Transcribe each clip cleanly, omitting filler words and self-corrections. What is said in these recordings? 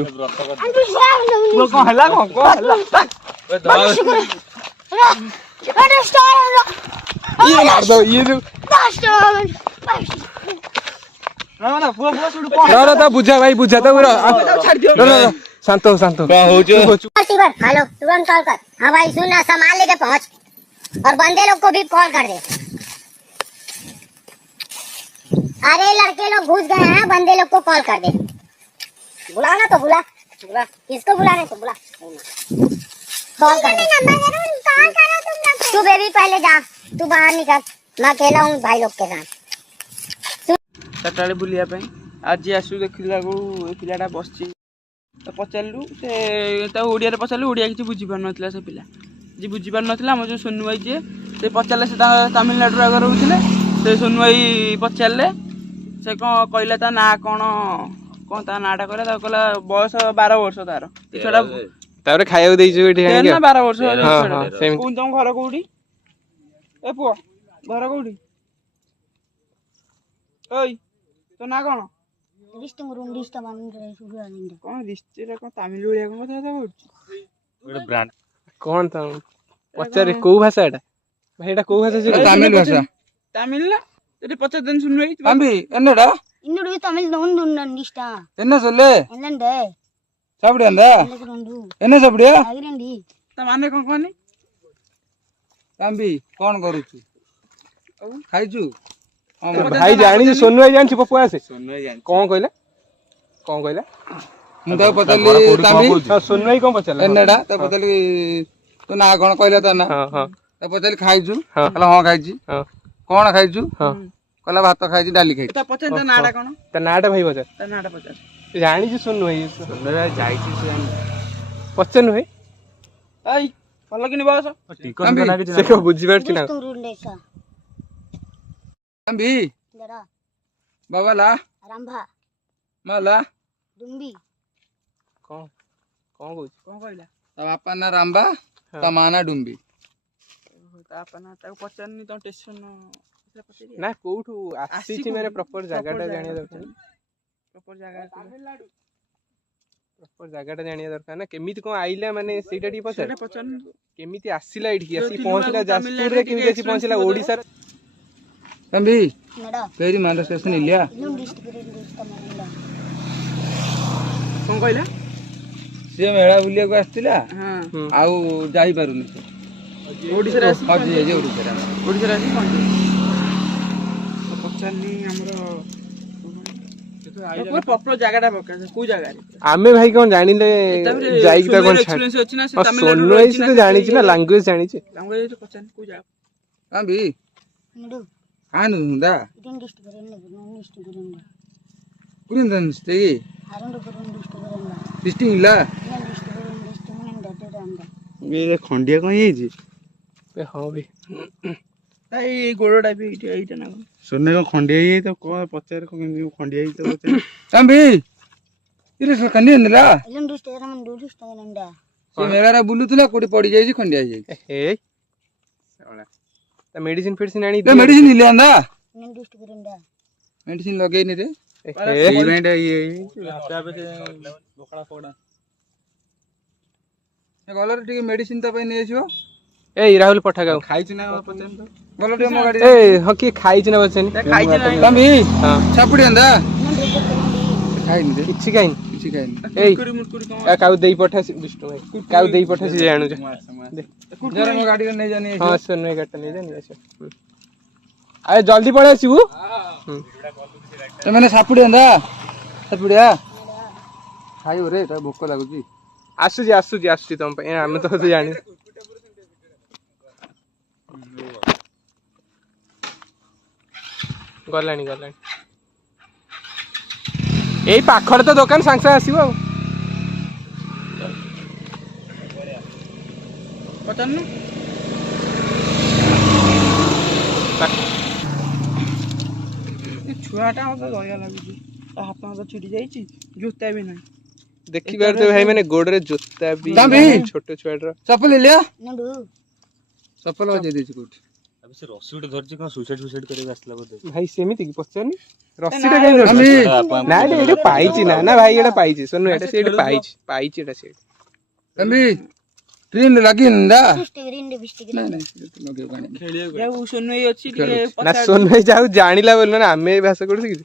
वो कौन हल्ला कौन हल्ला ये मार दो ये ना पूरा पूरा सुड़ कौन ना ना बुझा भाई बुझा तो पूरा छाड़ दियो ना शांत हो हेलो तुरंत कॉल कर। हाँ भाई सुन ना, सामान लेके पहुंच और बंदे लोग को भी कॉल कर दे। अरे लड़के लोग घुस गए हैं, बंदे लोग को कॉल कर दे। बुलाना तो बुला, किसको बुलाने तो बुला, कॉल कर दे। तू बेबी पहले जा, तू बाहर निकल, मैं अकेला हूँ भाई लोग के साथ। सटाळे बुलिया पे आज आसु देखिला को पिलाटा बसची तो पचारू से ओडिया पचारू ओडिया किसी बुझी पार ना से पिला जी बुझी पार ना जो सोनू भाई जी से पचारे से तमिलनाडु आगे रोते से सोनू भाई पचारे से कौन कहला ता ना कौन कौन ता नाटा कहला कहला बयस 12 वर्ष तार छुआ तारे खाइयो देइछु एठी ना 12 वर्ष सेम कोन तुम घर कोठी ए पुओ घर कोठी ओई तो ना कौन कौन रिश्ते कौन तमिल ओडिया कौन कथा कहूँ ब्रांड कौन था पचारे को भाषा एटा भाई एटा को भाषा से तमिल भाषा तमिल ना तेरे 50 दिन सुन रही तंबी என்னடா இன்னொரு தமிழ் நோண்டுண்டா என்ன சொல்லு என்னண்டே சாப்பிடுடா என்ன சாப்பிடுயா அகிரண்டி ता माने कौन कौन तंबी कौन करूछु खाइछु भाई जानी सोनू भाई जानी पप्पू आसे कौन कहला मु तो पतली तंबी सोनू भाई कौन पचला என்னடா तो पतली तो ना कौन कहला ता ना हां हां तो पतली खाइछु कहला हां खाइछि हां कौन खाइछु हां कहला भात खाइछि डाली खाइछि तो पचन ता नाडा कौन ता नाडा भाई बजा ता नाडा पचन जानी सोनू भाई जाइछि से पचन भाई आई भल कि बस से को बुझी पारछि ना तंबी बाबा ला रंभा माला डुंबी कौन कहला ता बापा ना रांबा ता माना डुंबी ता अपना ता पचन तो टेंशन ना कोठू आसी मेरे प्रॉपर जगहटा जानिया दरकार प्रॉपर जगहटा जानिया दरकार ना केमिति कोन आइला माने सेटा डी पचन पचन केमिति आसीला इठी आसी पहुंचला जाजपुर रे केमिति आसी पहुंचला ओडिसा तंबी नडा फेरी माला स्टेशन इलिया इल्लुम डिस्ट्रिक्ट तमिलनाडु कौन कहला से मेला बुलिया को आस्तिला हां आउ जाई पारुनी ओडिसा रे आसी जे ओडिसा रे आसी पहुंच पचनी हमरो तो प्रॉपर जगहटा पका को जगह रे आमे भाई कोन जानिले जाई त कोन छाड़ एक्सपीरियंस अछि ना से तमिलनाडु रे से तो जानि छी ना लैंग्वेज जानि छी लैंग्वेज तो पचन को जगह हां भी नडु कान हुंदा इदिन डिस्ट्रिक्ट रे डिस्ट्रिक्ट रे कुरिंदन स्टे आरंडो डिस्ट्रिक्ट डिस्टिंग ला ये खंडिया कहीं है जी हां भाई ताई गोड़ोटा भी एटा ना सुनने को खंडिया है तो को पचार को खंडिया है तो पचार तंबी इरे कन्नी नला इल्लुम डिस्ट्रिक्ट रे मन डिस्ट्रिक्ट नंडा से मेगारा बुलुतला कोडी पड़ी जाई खंडिया जाई ए सळा त मेडिसिन फेडिसिन आनी तो मेडिसिन ले आंदा इन डिस्ट्रिक्ट नंडा मेडिसिन लगे नि रे इवेंट ये पे से बोकड़ा कोडा ए गलर टिके मेडिसिन त पई नै छियो ए राहुल पठा गाऊ खाइछ ना पचन तो गलर टिके मो गाडी ए हकी खाइछ ना बचन खाइछ ना तंबी हां छापड़ी आंदा खाइ नि रे किछि काइन ए आ काउ देई पठा विष्णु भाई काउ देई पठा से जानू जरा मो गाडी नै जानी हां सुन नै गट्टा नै जानी अच्छा आए जल्दी पळे आसीबू तो मैंने सापुड़ी आंदा सापुड़िया खाइ रे त भोक लागुची आसुजी तुम पे हम तो जानी गलानी एई पाखर तो दुकान सांग सांग आसीबो पचन छुआटा मत दया लागुची हाथ में तो छिड़ी जाईची जूता भी नहीं देखि करते भाई मैंने गोड़ रे जूता भी छोटे छुआडर चप्पल ले लिया नडु चप्पल बजे देछि कोठी अब से रस्सी उठे धरछि कोन सुसाइड करे आसला बोधे भाई सेमिति की पचारनी रस्सीटा काई धरछि ना एटा पाइछि ना भाई एटा पाइछि सोनू एटा से एटा पाइछि एटा से तंबी ट्रेन लगी ना याऊ सोनू ही अछि ଟିକେ ना सोनू जाऊ जानिला बोल ना आमे भाषा करछि कि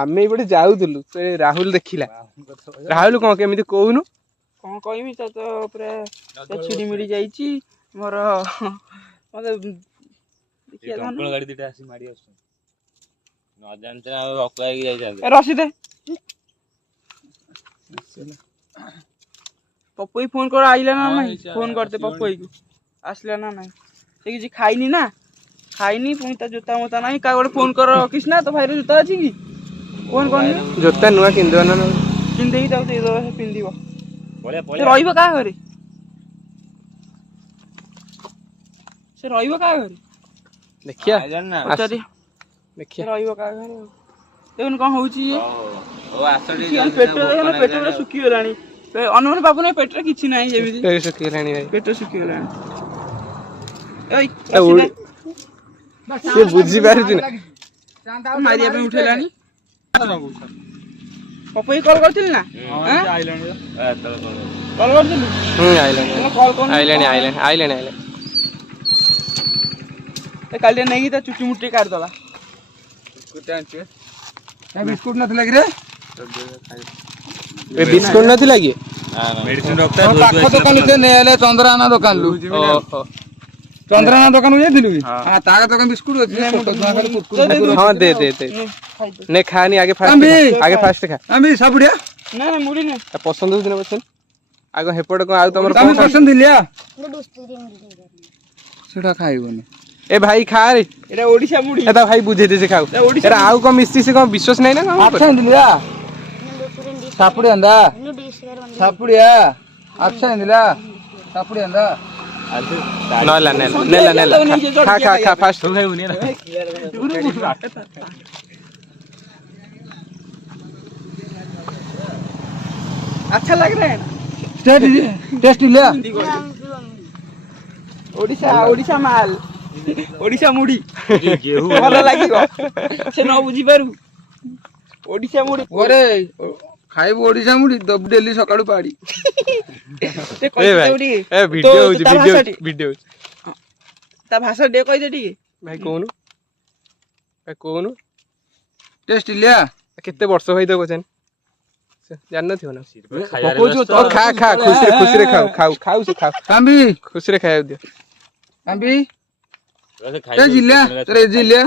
आमे एबडे जाउथलु से राहुल देखिला राहुल कोन केमिति कहउनु कौन कहमी तो पूरा छिड़ी मिड़ी जाइची मोर मते देखिया डंपल गाड़ी दिटा आसी मारी आस न जानते अकुआई जाई जाते रसी दे पप्पू फोन कर आइला ना नहीं फोन करते पप्पू को आसला ना नहीं से किसी खाइनी ना खाइनी पुणी ता जूता मता नहीं का गोटे फोन कर कृष्णा तो भाई जूता अछि कि फोन करनी जोता नुआ किंदो ना किन देई ताऊ दे दो से पिंदिबो पळे से रहिबो का घरे से रहिबो का घरे देखिया जान ना पचारी देखिया रहिबो का घरे देखुन कौन होउची ये ओ आसडी पेट देखुन पेट पूरा सुखी गलानी अनुमान बाबू ने पेट रे किछि नाही जेमिति पेट सुखी रानी भाई पेट सुखी गलानी ओय से बुझी पारुछ ना मारिया पे उठेलानी पप्पू कॉल करथिल ना हां आइलानी कॉल करथिल आइलानी कॉल कोन आइलानी ए काली नहीं ता चुटी मुटी काट दला बिस्कुट न लगी रे ए बिस्कुट नथिला कि मेडिसिन डॉक्टर पाख दुकान से ने आले चंद्राना दुकान लु ओहो चंद्राना दुकान जाइथिलु कि हां तागा दुकान बिस्कुट अछि छोटो छुआ खाली कुरकुरे हां दे ने खानी आगे फास्ट खा आमी साबुडिया ना ना मुड़ी ना पसंद होछ ना पसंद आगो हेपड को आउ तमर तमे पसंद दिलिया सेटा खाइबोनी ए भाई खा रे एटा ओडिसा मुड़ी एटा भाई बुझे दे से खाऊ एरा आउ को मिस्त्री से को विश्वास नहीं ना अच्छा दिलिया सापुड़ी अंदा सापुड़िया अच्छा दिलिया सापुड़ी अंदा नेला खा फास्ट हो गई ना अच्छा लग रहा है टेस्ट लिया ओडिसा माल ओडिसा मुड़ी भल लागिबो से न बुझी पारू ओडिसा मुड़ी ओरे खाइबो ओडिसा मुड़ी दब डेली सकाळू पाड़ी ते कहि दउडी ए वीडियो ता भाषा दे कहि दे टी भाई कोनु टेस्ट लिया केते वर्ष भाई दो कोचन जान न थियो ना पकोजो तो खा खुशी रे खाऊ से खाऊ कांबी खुशी रे खाया दियो कांबी ते जिल्ला तेरे जिल्ला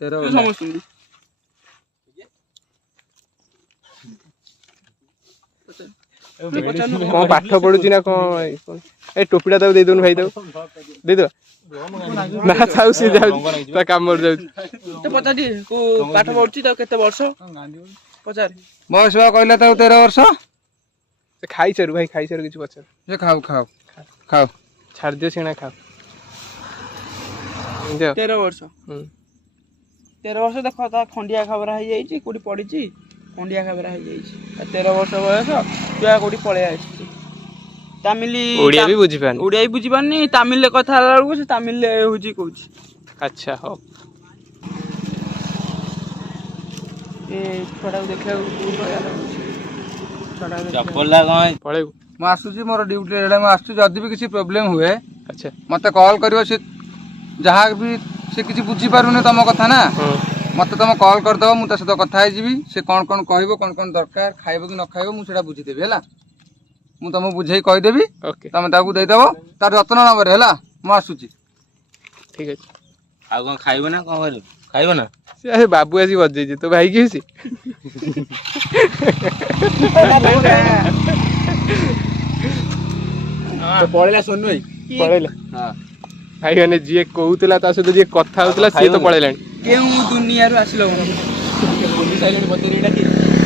तेरा समझुंगी कौन पाठ पढुची ना कौन ए टोपीटा दे दोन भाई दे दो ना थाउ से जाउ ता काम मर जाउ तो पता दी को पाठ पढुची त केते वर्ष पचार बस बा कहला त 13 वर्ष से खाई चरु भाई खाई चरु किछ पचार ये खाओ छाड़ दियो सेना खाओ दे 13 वर्ष 13 वर्ष देखो ता खंडिया खबरा हो जाईची कोडी पडिची खंडिया खबरा हो जाईची 13 वर्ष बयस तुआ कोडी पळे आछि तमिल ओडिया भी बुझी पान ओडिया भी बुझी पानी तमिल कथा लालको से तमिल होजी कहूची अच्छा हो ए छोड़ा देखला दूर भया लागुची छोड़ा चप्पल ला गय पळे म आसुची मोर ड्यूटी रे म आसु जदी भी किसी प्रॉब्लम हुए अच्छा मते कॉल करियो से जहा भी से किसी बुझी पारुने तम कथा ना मते तुम कॉल कर दो मु त सହିତ कथा आइ जीवी से कोन कहबो कोन दरकार खाइबो कि न खाइबो मु सेटा बुझी देबी हला मु तुम बुझेई कहि देबी ओके तमे ताकू देई देबो तार जतन नंबर हला म आसुची ठीक है आ कोन खाइबो ना कोन करियो खाइबो ना से बाबू आसी बजे जे तो भाई की सी तो पळेला सोनू भाई पळेला हां भाई माने जे कहूतला ता सହିତ जे कथा होतला से तो पळेलानी केउ दुनिया रो आसिलो पुलिस आइलैंड बतेरीटा की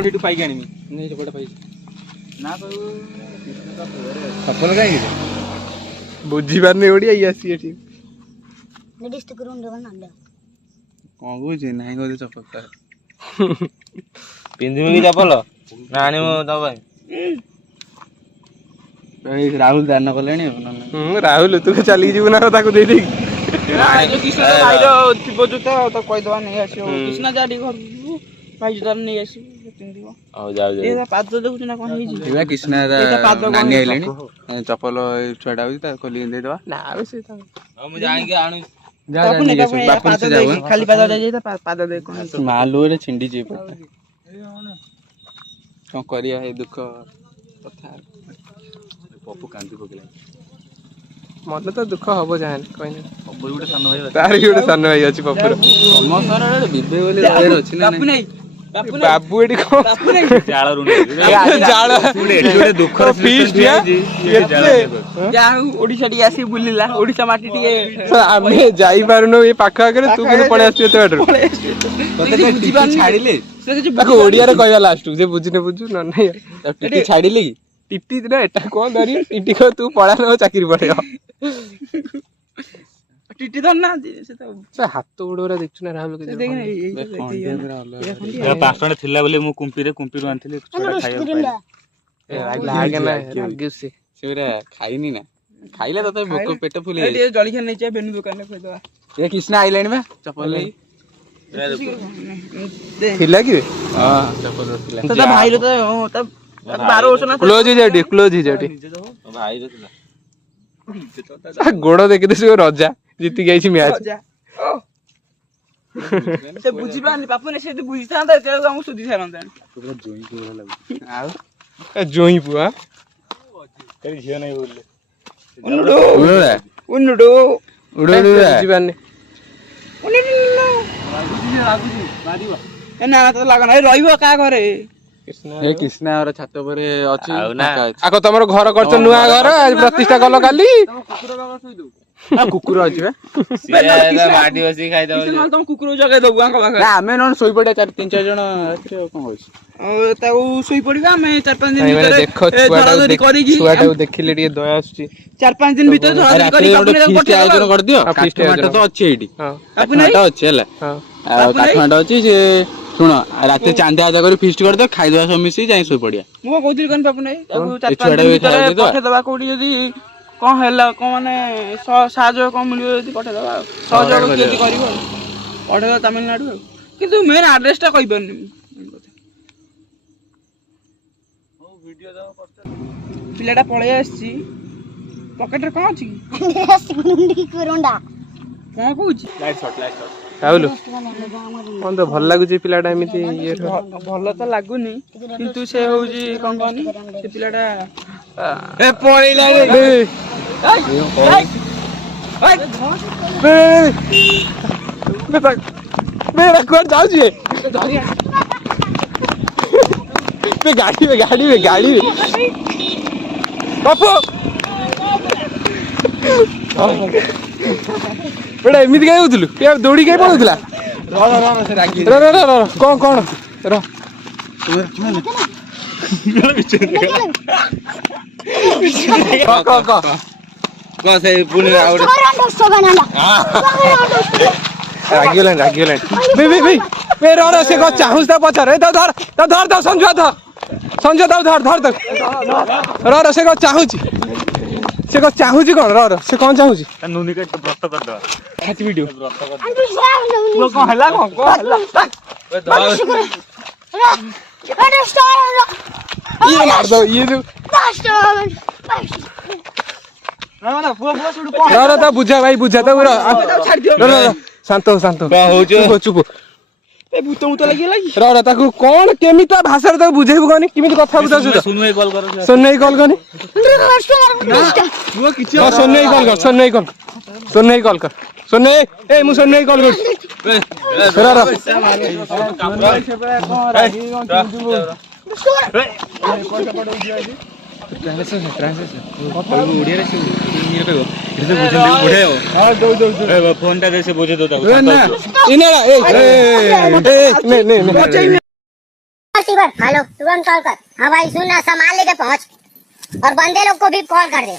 एटू पाई गानी नहीं सेपटा पाई ना बाबू सफल काई बुझी बार नहीं ओडी आई आसी एठी लेडीज तो करून देबो ना कोन बुझी नाही गो चपल पिंदिमी की चप्पल ना आनी मो तो भाई ରାହୁଲ ଦାନ କଲେଣି ରାହୁଲ ତୁ ଚାଲିକି ଯିବୁ ନା ତାକୁ ଦେଇଦେଇକି କୃଷ୍ଣ ଭାଇର ଥିବ ଜୋତା ତ କହିଦବା ନେଇ ଆସିବ କୃଷ୍ଣ ଯା ଟିକେ ଘରକୁ ଯିବୁ ଭାଇ ଜୋତା ନେଇ ଆସିବୁ ପିନ୍ଧିବ। ହଉ ଯାଉ ଏ ପାଦ ଦେଖୁଛୁ ନା କଣ ହେଇଛି କୃଷ୍ଣ ନାନୀ ଆଇଲେଣି ଚପଲ ଛୁଆଟା ହଉଛି ତାକୁ ଖୋଲିକି ଦେଇଦବା ନା ସେ ମୁଁ ଯାଇକି ଆଣୁ ଖାଲି ପାଦ ଯାଇ ପାଦ ଦେଖ ମାଲୁରେ ଛିଣ୍ଡିଛି କଣ କରିବା ଏ ଦୁଃଖ କଥା ପପୁ କାନ୍ଦି ପକେଇଲାଣି ମନ ତ ଦୁଃଖ ହବ ଯାହାନି କହିନି ପପୁର ଗୋଟେ ସାନ ଭାଇ ତାର ବି ଗୋଟେ ସାନ ଭାଇ ଅଛି ପପୁର ସମସ୍ତଙ୍କର ବିବେକ ବୋଲି ରହିବାର ଅଛି ନା ନାଇଁ? ବାବୁ ଏଠି କଣ ଜାଳ ଗୋଟେ ଦୁଃଖର ଯାହା ହଉ ଓଡିଶା ଟିକେ ଆସିକି ବୁଲିଲା ଓଡିଶା ମାଟି ଟିକେ ଆମେ ଯାଇପାରୁନୁ ଏ ପାଖ ଆଖରେ ତୁ କେମିତି ପଳେଇ ଆସିଛୁ ଏତେ ବାଟରୁ ଛାଡିଲେ ତାକୁ ଓଡିଆରେ କହିବା ଲାଷ୍ଟକୁ ସେ ବୁଝିନେ ବୁଝୁ ନ ନାହିଁ ଟିଟି ଛାଡିଲେ କି ଟିଟି ନା ଏଟା କଣ ଧରି ଟିଟି କହ ତୁ ପଳା ନ ଚାକିରି ପଳେଇବ ଟିଟି ଧର ନାହାନ୍ତି ସେ ହାତ ଗୋଡ ଗୁରା ଦେଖଛୁ ନା ରାହୁଲ 5 ଟଙ୍କା ଥିଲା ବୋଲି ମୁଁ କୁମ୍ପିରୁ ଆଣିଥିଲି ସେଗୁରା ଖାଇନି ନା ଖାଇଲେ ତତେ ଭୋକ ପେଟ ଫୁଲି ଜଳିଖିଆ ନେଇଛି ବେନୁ ଦୋକାନରେ କହିଦବା ଏ କୃଷ୍ଣ ଆଇଲାଣି ବା ଚପଲ ନେଇ ଥିଲା କି ଚପଲ ଥିଲା ତା ଭାଇର ତ 12 ବର୍ଷ ନା କ୍ଲୋଜ ହେଇଯାଉ ଟିକେ କ୍ଲୋଜ ହେଇଯାଉ ଟିକେ ଭାଇର ଥିଲା ଗୋଡ ଦେଖିଦେଛୁ ରଜା ଜିତିକି ଆଇଛି ମ୍ୟାଚ ସେ ବୁଝିପାରୁନି ପାପୁନେ ସେ ଯଦି ବୁଝିଥାନ୍ତା ଏତେବେଳକୁ ଆମକୁ ସୁଧି ସାରନ୍ତା ଆଉ ଜୋଇଁ ପୁଆ ଝିଅ ନାହିଁ ବୋଲିଲେ ବୁଝିପାରୁନି ନା ତ ଲାଗନା ରହିବ କାହା ଘରେ କୃଷ୍ଣ ଛାତ ଉପରେ ଅଛି ଆଗ ତମର ଘର କରିଛ ନୂଆ ଘର ପ୍ରତିଷ୍ଠା କଲ କାଲି କୁକୁର ଅଛି ମାଟି ବସିକି ଖାଇଦବ ତମ କୁକୁର ଜଗାଇ ଦବୁ ଆଙ୍କ ପାଖରେ ଆମେ ନହେଲେ ଶୋଇପଡିଆ 3-4 ଜଣ ରାତିରେ କଣ ହଉଛି ତାକୁ ଶୋଇପଡିବା ଆମେ 4-5 ଦିନ ଭିତରେ ଦେଖ ଛୁଆଟାକୁ ଦେଖିଲେ ଟିକେ ଦୟା ଆସୁଛି 4-5 ଦିନ ଭିତରେ ଧରାଧରି କରି ଆୟୋଜନ କରିଦିଅ କାଠମାଟ ତ ଅଛି ଏଇଠି କାଠମାଟ ଅଛି ହେଲା କାଠମାଟ ଅଛି ସେ ଶୁଣ ରାତି ଚାନ୍ଦା ଆଦା କରି ଫିଷ୍ଟ କରିଦବା ଖାଇଦବା ସବୁ ମିଶିକି ଯାଇ ଶୋଇପଡିଆ ମୁଁ କଣ କହୁଥିଲି କଣ ପାପୁ ନାହିଁ ତାକୁ 4-5 ଦିନ ଭିତରେ ପଠେଇଦବା କୋଉଠି ଯଦି କଣ ହେଲା କଣ ମାନେ ସାହାଯ୍ୟ କଣ ମିଳିବ ଯଦି ପଠେଇଦବା ଆଉ ସହଯୋଗ କିଏ ଯଦି କରିବ ପଠେଇଦବା ତାମିଲନାଡୁ ଆଉ କିନ୍ତୁ ମେନ୍ ଆଡ୍ରେସ ଟା କହିପାରୁନି ପିଲାଟା ପଳେଇ ଆସିଛି ପକେଟରେ କଣ ଅଛି କି କଣ କହୁଛି ରାହୁଲ କଣ ତ ଭଲ ଲାଗୁଛି ପିଲାଟା ଏମିତି ଇଏ ଭଲ ତ ଲାଗୁନି କିନ୍ତୁ ସେ ହଉଛି କଣ କହନି ସେ ପିଲାଟା ପଳେଇଲା କୁଆଡେ ଯାଉଛି ଗାଡି ବାପୁ ଏଟା ଏମିତି କାଇଁ ହଉଥିଲୁ ଦୌଡ଼ି କାଇଁ ପଳଉଥିଲା କଣ ରାଗିଗଲାଣି ସେ କଣ ଚାହୁଁଛି ତା ପଛରେ ଧର ସଞ୍ଜୁଆ ଧର ସେ କଣ ଚାହୁଁଛି କଣ ସେ କଣ ଚାହୁଁଛି ବ୍ରତ କରିଦବା କଣ ହେଲା ବୁଝା ଭାଇ ବୁଝା ଶାନ୍ତ ଚୁପ ଭୂତ ଲାଗିଗଲା କି ତାକୁ କଣ କେମିତି ତା ଭାଷାରେ ତାକୁ ବୁଝେଇବୁ କହନି କେମିତି କଥା ବୁଝାଉଛୁ ସୋନେଇ କଲ୍ କର ମୁଁ ସୋନେଇ କଲ୍ କରୁଛି ଫୋନ୍ ଟା ସେ ବୁଝେଇ ଦଉ हेलो तुरंत कॉल कर हाँ भाई सुन ना सामान लेके पहुंच और बंदे लोग को भी कॉल कर दे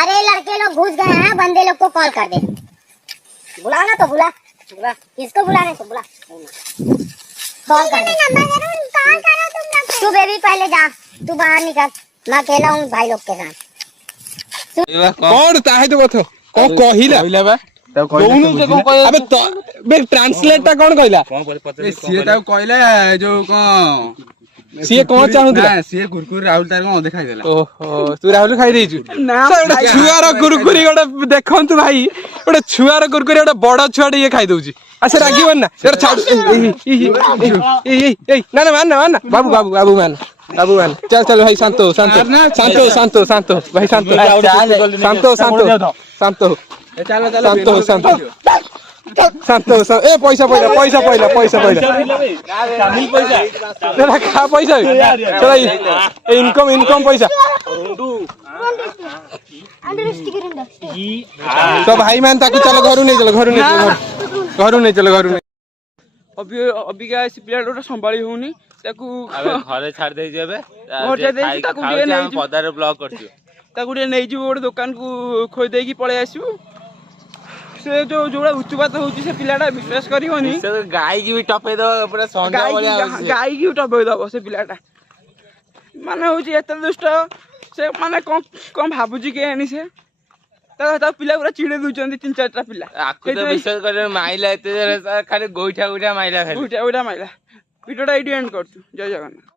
अरे लड़के लोग घुस गए हैं बंदे लोग को कॉल कर दे बुला ना तो बुला किसको बुलाने तो बुला कॉल कर दे तू बेबी पहले जा तू बाहर निकल, मैं अकेला हूँ भाई लोग के साथ। कौन ताहे तो कथ कौन कहिला କହିଲା ବା କହୁନୁ ସେ କଣ କହିଲା ଆବେ ବେ ଟ୍ରାନ୍ସଲେଟ ଟା କଣ କହିଲା କଣ ପଚାରିଲି ସିଏ ତାକୁ କହିଲା ଯୋଉ କଣ ସିଏ କଣ ଚାହୁଁଥିଲା ନା, ସିଏ କୁରକୁରି ରାହୁଲ ତାର କଣ ଅଧେ ଖାଇଦେଲା। ଓହୋ ତୁ ରାହୁଲ ଖାଇ ଦେଇଛୁ ନା ଗୋଟେ ଛୁଆର କୁରକୁରି ଗୋଟେ ଦେଖନ୍ତୁ ଭାଇ ଗୋଟେ ଛୁଆର କୁରକୁରି ଗୋଟେ ବଡ ଛୁଆଟେ ଇଏ ଖାଇ ଦଉଛି ଆଉ ସେ ରାଗିବନି ନା ସେ ଛାଡୁ ନା ନା ମାନ ବାବୁ ବାବୁ ବାବୁ ମାନ बाबू मान चल चल भाई शांत हो शांत शांत शांत शांत भाई शांत शांत शांत शांत शांत शांत शांत ए पैसा पैसा पैसा पैसा पैसा पैसा खा पैसा चल इनकम इनकम पैसा तो भाई मान ताकि चलो घर नहीं चलो घर नहीं चलो घर नहीं चलो घर नहीं ଅବିକା ସେ ପିଲାଟା ସମ୍ଭାଳି ହଉନି ତାକୁ ଘରେ ଛାଡି ଦେଇଛୁ ଏବେ ଘରେ ଦେଇଛି ତାକୁ ଟିକେ ନେଇଯିବୁ ପଦାରେ ବ୍ଲକ କରିଛୁ ତାକୁ ଟିକେ ନେଇଯିବୁ ଗୋଟେ ଦୋକାନକୁ ଖୋଇ ଦେଇକି ପଳେଇ ଆସିବୁ ସେ ଯୋଉଟା ଉଚ୍ଚପାତ ହଉଛି ସେ ପିଲାଟା ବିଶ୍ୱାସ କରିବନି ଗାଈକି ବି ଟପେଇ ଦବ ପୁରା ଗାଈକି ବି ଟପେଇ ଦବ ସେ ପିଲାଟା ମାନେ ହଉଛି ଏତେ ଦୁଷ୍ଟ ସେ ମାନେ କଣ ଭାବୁଛି କେଜାଣି ସେ ତା ପିଲା ପୁରା ଚିଡେଇ ଦଉଛନ୍ତି 3-4ଟା ପିଲା ଆକୁ ତ ବିଶ୍ୱାସ କରିବ ମାଇଲା ଏତେ ଖାଲି ଗୋଇଠା ମାଇଲା ଖାଲି ଗୋଇଠା ମାଇଲା ଭିଡିଓଟା ଏଇଠି ଏଣ୍ଡ କରୁଛୁ ଜୟ ଜଗନ୍ନାଥ।